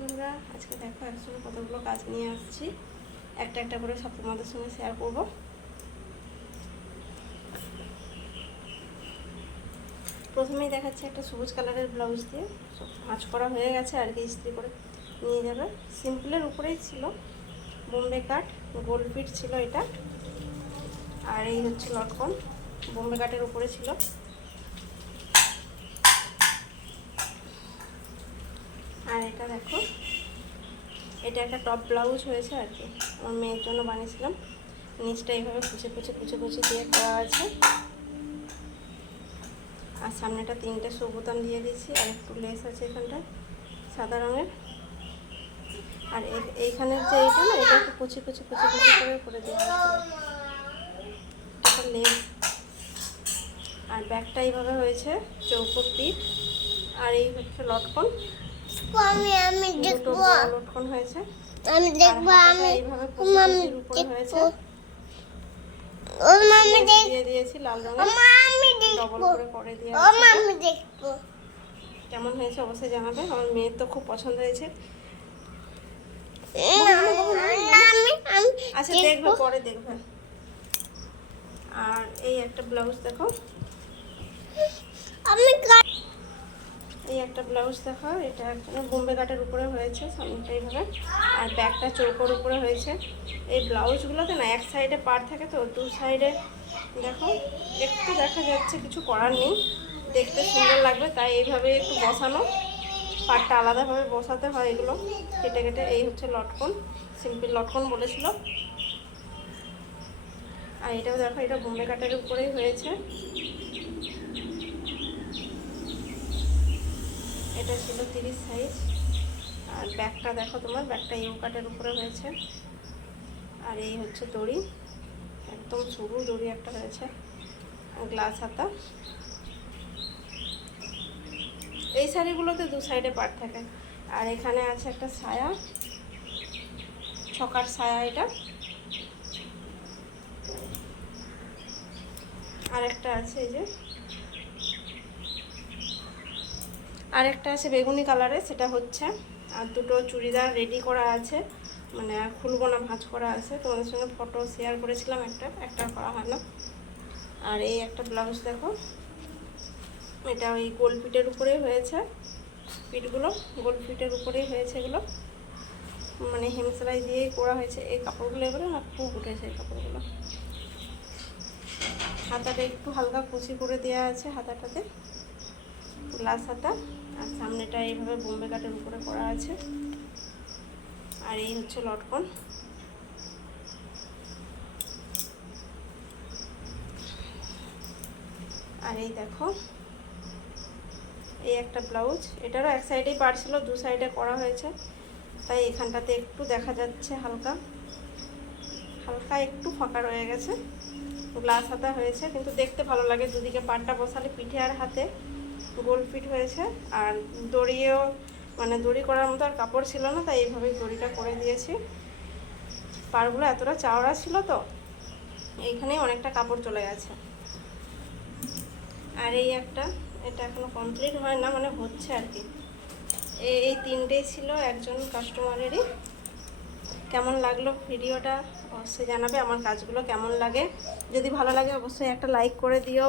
বন্ধুরা, আজকে দেখো একসঙ্গে কতগুলো কাজ নিয়ে আসছি। একটা একটা করে সব তোমাদের সঙ্গে শেয়ার করব। প্রথমেই দেখাচ্ছি একটা সবুজ কালারের ব্লাউজ দিয়ে ভাঁজ করা হয়ে গেছে আর কি, ইস্ত্রি করে নিয়ে যাবে। সিম্পলের উপরেই ছিল, বোম্বে কাট গোল ফিট ছিল এটা। আর এই হচ্ছে লটকন, বোম্বে কাটের উপরে ছিল। আর এটা দেখো, এটা একটা টপ ব্লাউজ হয়েছে আর কি, আমার মেয়ের জন্য বানিয়েছিলাম। নিচটা এইভাবে কুচে কুচে দিয়ে করা আছে। আর সামনেটা 3টে শো বোতাম দিয়ে দিয়েছি, আর একটু লেস আছে এখানটায় সাদা রঙের। আর এইখানের যে এইটা না, এটা একটু কুচি করে দেওয়া আছে, এটা লেস। আর ব্যাগটা এইভাবে হয়েছে চৌকো পিঠ। আর এই হচ্ছে লটকন, দুটো বড় লটকন হয়েছে। আমি দেখবো, আমি এইভাবে কুচির উপরে হয়েছে। দিয়ে দিয়েছি লাল রঙের, ডবল করে দিয়ে কেমন হয়েছে অবশ্যই জানাবে। আমার মেয়ের তো খুব পছন্দ হয়েছে। আচ্ছা দেখবে, পরে দেখবে। আর এই একটা ব্লাউজ দেখো, এই একটা ব্লাউজ দেখো, এটা বোম্বে কাটের উপরে হয়েছে সামনেটা এইভাবে। আর ব্যাগটা চৌকোর উপরে হয়েছে। এই ব্লাউজগুলোতে না এক সাইডে পাড় থাকে, তো দু সাইডে দেখো একটু দেখা যাচ্ছে, কিছু করার নেই, দেখতে সুন্দর লাগবে তাই এইভাবে একটু বসানো, পাড়টা আলাদাভাবে বসাতে হয় এগুলো কেটে কেটে। এই হচ্ছে লটকন, সিম্পল লটকন বলেছিল। আর এটাও দেখো, এটা বোম্বে কাটের উপরেই হয়েছে। এটা ছিল 30 সাইজ। আর ব্যাগটা দেখো, তোমার ব্যাগটা ইউ কাটের উপরে হয়েছে। আর এই হচ্ছে দড়ি, একদম সরু দড়ি একটা হয়েছে, গ্লাস হাতা। এই শাড়িগুলোতে দু সাইডে পাট থাকে। আর এখানে আছে একটা ছায়া, ছকার ছায়া এটা। আর একটা আছে এই যে, আর একটা আছে বেগুনি কালারে, সেটা হচ্ছে। আর দুটো চুড়িদার রেডি করা আছে, মানে আর খুলবো না, ভাঁজ করা আছে। তোমাদের সঙ্গে ফটো শেয়ার করেছিলাম, একটা করা হয় না। আর এই একটা ব্লাউজ দেখো, এটা ওই গোল পিটের উপরেই হয়েছে, পিঠগুলো গোল পিটের উপরেই হয়েছে। এগুলো মানে হেমসেলাই দিয়েই করা হয়েছে এই কাপড়গুলো। এগুলো না খুব উঠেছে এই কাপড়গুলো। হাতাটা একটু হালকা কুচি করে দেওয়া আছে, হাতাটাতে গ্লাস হাতা। আর সামনেটা এইভাবে বোম্বে কাটের উপরে করা আছে। আর এই হচ্ছে লটকন। আর এই দেখো, এই একটা ব্লাউজ, এটারও এক সাইডেই পাড় ছিল, দু সাইডে করা হয়েছে, তাই এখানটাতে একটু দেখা যাচ্ছে হালকা হালকা একটু ফাঁকা রয়ে গেছে। গ্লাস হাতা হয়েছে, কিন্তু দেখতে ভালো লাগে। দুদিকে পাড়টা বসালে পিঠে আর হাতে গোল ফিট হয়েছে। আর দড়িও, মানে দড়ি করার মতো আর কাপড় ছিল না, তাই এইভাবেই দড়িটা করে দিয়েছি। পাড়গুলো এতটা চওড়া ছিল তো এইখানেই অনেকটা কাপড় চলে গেছে। আর এই একটা, এটা এখনো কমপ্লিট হয় না, মানে হচ্ছে আর কি। এই 3টেই ছিল একজন কাস্টমারেরই। কেমন লাগলো ভিডিওটা অবশ্যই জানাবে। আমার কাজগুলো কেমন লাগে, যদি ভালো লাগে অবশ্যই একটা লাইক করে দিও।